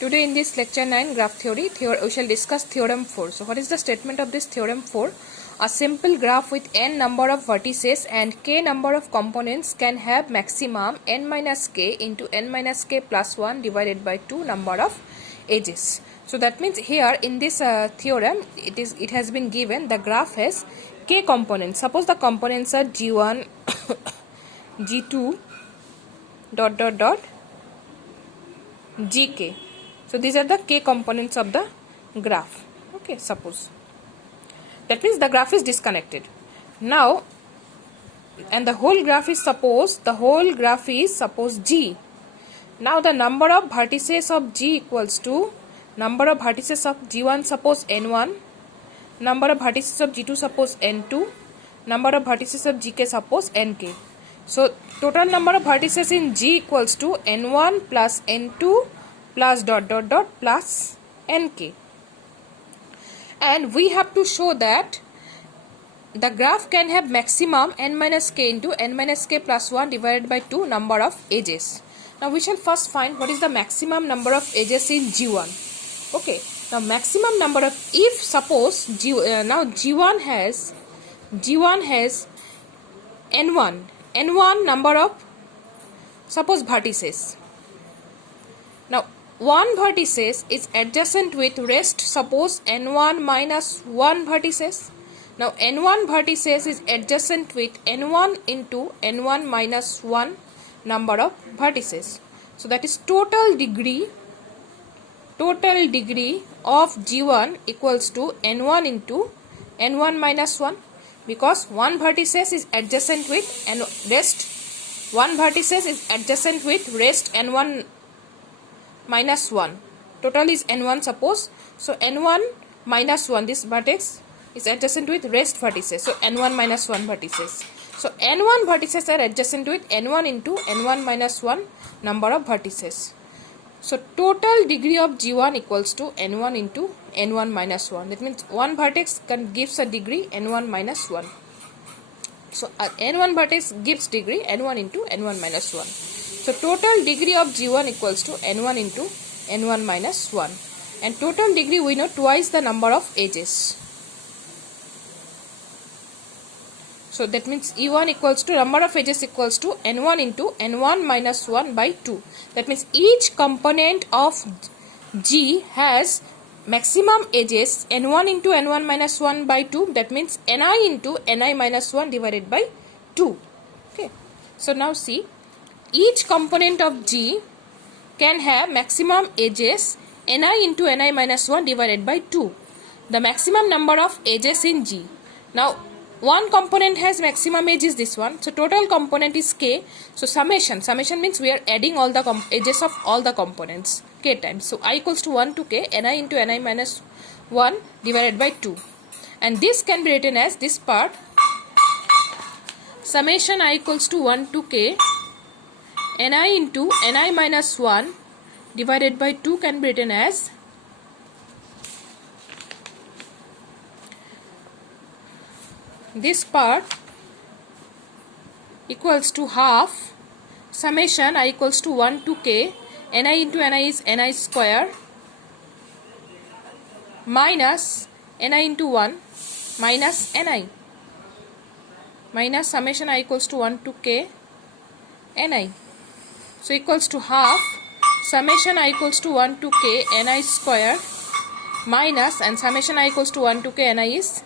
Today in this lecture 9 graph theory, we shall discuss theorem 4. So what is the statement of this theorem 4? A simple graph with n number of vertices and k number of components can have maximum n minus k into n minus k plus 1 divided by 2 number of edges. So that means here in this theorem it has been given the graph has k components. Suppose the components are g1 g2 dot dot dot gk. So these are the k components of the graph. Okay, suppose. That means the graph is disconnected. Now, and the whole graph is suppose G. Now the number of vertices of G equals to number of vertices of G1 suppose N1, number of vertices of G2 suppose N2, number of vertices of Gk suppose Nk. So total number of vertices in G equals to N1 plus N2 plus dot dot dot plus Nk. And we have to show that the graph can have maximum n minus k into n minus k plus 1 divided by 2 number of edges. Now we shall first find what is the maximum number of edges in G1. Okay, now maximum number of, if suppose now G1 has n1 number of suppose vertices. Now one vertices is adjacent with rest suppose n1 minus 1 vertices. Now n1 vertices is adjacent with n1 into n1 minus 1 number of vertices. So that is total degree of G1 equals to n1 into n1 minus 1, because one vertices is adjacent with rest n1 minus 1. Total is n1 suppose. So n1 minus 1, this vertex is adjacent with rest vertices. So n1 minus 1 vertices. So n1 vertices are adjacent with n1 into n1 minus 1 number of vertices. So total degree of G1 equals to n1 into n1 minus 1. That means one vertex gives a degree n1 minus 1. So n1 vertex gives degree n1 into n1 minus 1. So total degree of G1 equals to n1 into n1 minus 1. And total degree we know twice the number of edges. So that means E1 equals to number of edges equals to n1 into n1 minus 1 by 2. That means each component of G has maximum edges n1 into n1 minus 1 by 2. That means ni into ni minus 1 divided by 2. Okay. So now see, each component of G can have maximum edges ni into ni minus 1 divided by 2. The maximum number of edges in G. Now one component has maximum edge is this one. So total component is k. So summation means we are adding all the edges of all the components k times. So I equals to 1 to k ni into ni minus 1 divided by 2. And this can be written as this part summation I equals to 1 to k ni into ni minus 1 divided by 2 can be written as this part equals to half summation I equals to 1 to k ni into ni is ni square minus ni into 1 minus ni minus summation I equals to 1 to k ni. So equals to half summation I equals to 1 to k ni square minus, and summation I equals to 1 to k ni is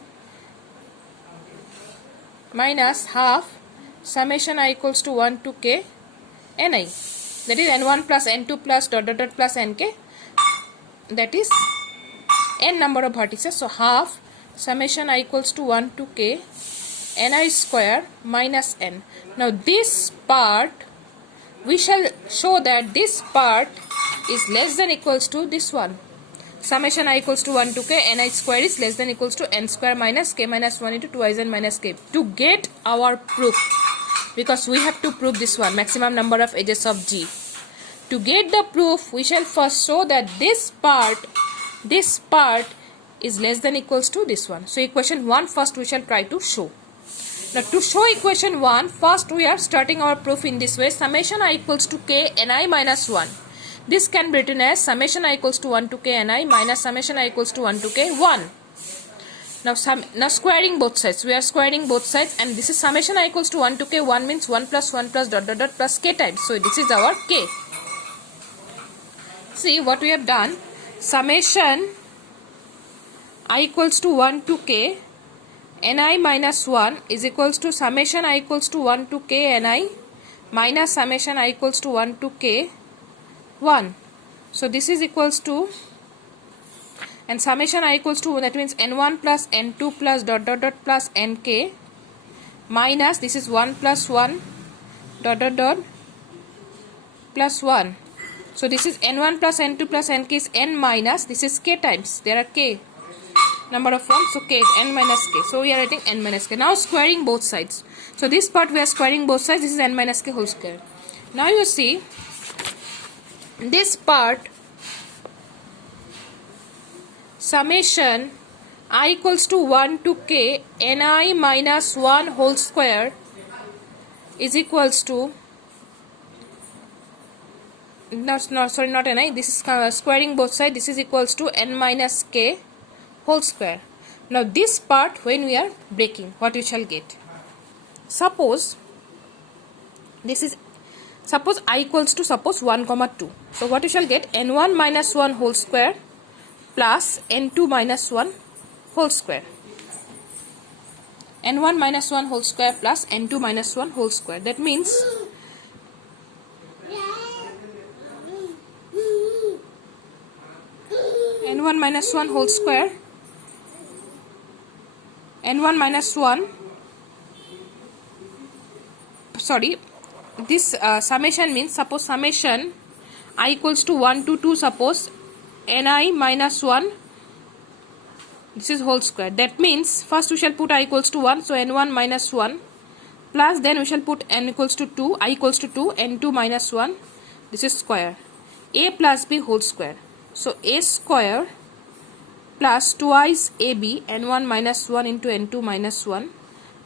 minus half summation I equals to 1 to k ni, that is n1 plus n2 plus dot dot dot plus nk, that is n number of vertices. So half summation I equals to 1 to k ni square minus n. Now this part we shall show that this part is less than equals to this one. Summation I equals to 1 to k ni square is less than equals to n square minus k minus 1 into 2 n minus k. To get our proof, because we have to prove this one, maximum number of edges of G. To get the proof, we shall first show that this part is less than equals to this one. So equation 1 first we shall try to show. Now to show equation 1, first we are starting our proof in this way. Summation I equals to k ni minus 1. This can be written as summation I equals to 1 to k ni minus summation I equals to 1 to k 1. Now squaring both sides. We are squaring both sides, and this is summation I equals to 1 to k. 1 means 1 plus dot dot dot plus k times. So this is our k. See what we have done. Summation I equals to 1 to k ni minus 1 is equals to summation I equals to 1 to k ni minus summation I equals to 1 to k 1. So this is equals to, and summation I equals to, that means n1 plus n2 plus dot dot dot plus nk minus this is 1 plus 1 dot dot dot plus 1. So this is n1 plus n2 plus nk is n minus, this is k times, there are k number of ones, so k, n minus k. So we are writing n minus k. Now squaring both sides. So this part we are squaring both sides, this is n minus k whole square. Now you see this part, summation I equals to 1 to k ni minus 1 whole square is equals to, not ni, this is squaring both sides, this is equals to n minus k whole square. Now this part when we are breaking, what we shall get? Suppose this is, suppose I equals to, suppose 1 comma 2. So what we shall get? n1 minus 1 whole square plus n2 minus 1 whole square. n1 minus 1 whole square plus n2 minus 1 whole square. That means n1 minus 1 whole square, n1 minus 1, sorry, this summation means, suppose summation I equals to 1 to 2, suppose ni minus 1, this is whole square. That means first we shall put I equals to 1, so n1 minus 1 plus, then we shall put n equals to 2, I equals to 2, n2 minus 1, this is square, a plus b whole square. So a square plus twice ab, n1 minus 1 into n2 minus 1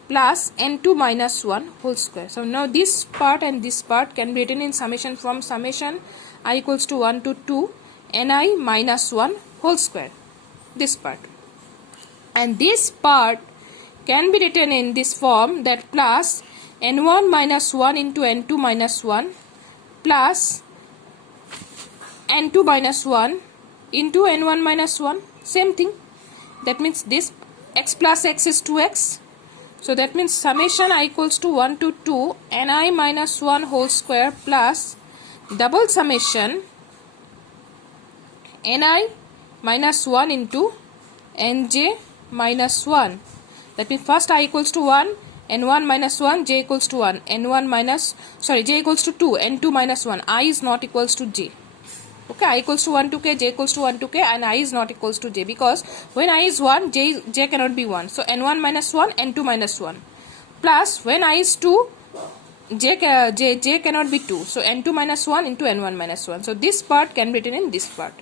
plus n2 minus 1 whole square. So now this part and this part can be written in summation from summation I equals to 1 to 2 ni minus 1 whole square, this part. And this part can be written in this form, that plus n1 minus 1 into n2 minus 1 plus n2 minus 1 into n1 minus 1, same thing. That means this x plus x is 2x. So that means summation I equals to 1 to 2 ni minus 1 whole square plus double summation ni minus 1 into nj minus 1. That means first I equals to 1, n1 minus 1, j equals to 1, n1 minus, sorry, j equals to 2, n2 minus 1, I is not equals to j. Okay, I equals to 1 to k, j equals to 1 to k, and I is not equals to j, because when I is 1, j cannot be 1. So n1 minus 1, n2 minus 1. Plus when I is 2, j cannot be 2. So n2 minus 1 into n1 minus 1. So this part can be written in this part.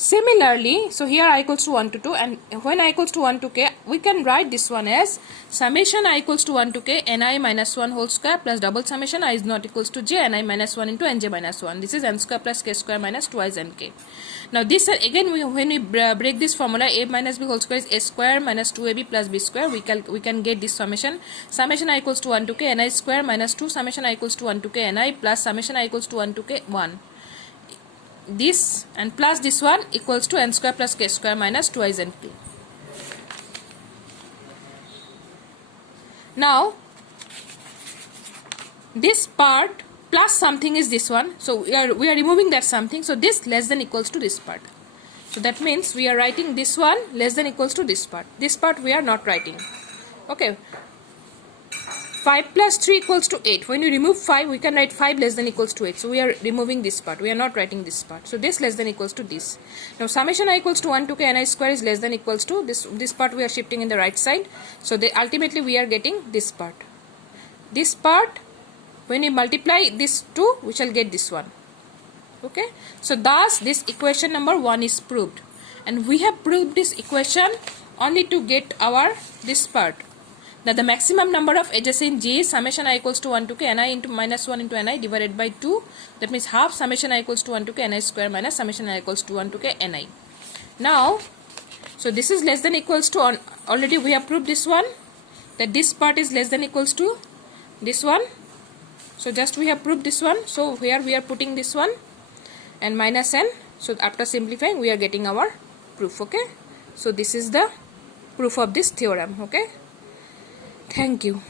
Similarly, so here I equals to 1 to 2, and when I equals to 1 to k, we can write this one as summation I equals to 1 to k ni minus 1 whole square plus double summation I is not equals to j ni minus 1 into nj minus 1. This is n square plus k square minus twice nk. Now this again, when we break this formula, a minus b whole square is a square minus 2ab plus b square, we can get this summation. Summation I equals to 1 to k ni square minus 2 summation I equals to 1 to k ni plus summation I equals to 1 to k 1. This and plus this one equals to n square plus k square minus twice nk. Now this part plus something is this one, so we are removing that something, so this less than equals to this part. So that means we are writing this one less than equals to this part. This part we are not writing. Okay, 5 plus 3 equals to 8. When you remove 5, we can write 5 less than equals to 8. So we are removing this part. We are not writing this part. So this less than equals to this. Now summation I equals to 1 to k ni square is less than equals to this part we are shifting in the right side. So ultimately we are getting this part. This part, when we multiply this 2, we shall get this one. Okay. So thus this equation number 1 is proved. And we have proved this equation only to get our this part. that the maximum number of edges in G is summation I equals to 1 to k ni into minus 1 into ni divided by 2. That means half summation I equals to 1 to k ni square minus summation I equals to 1 to k ni. Now, so this is less than equals to, already we have proved this one, that this part is less than equals to this one. So just we have proved this one. So here we are putting this one and minus n. So after simplifying we are getting our proof. Okay. So this is the proof of this theorem. Okay. Thank you.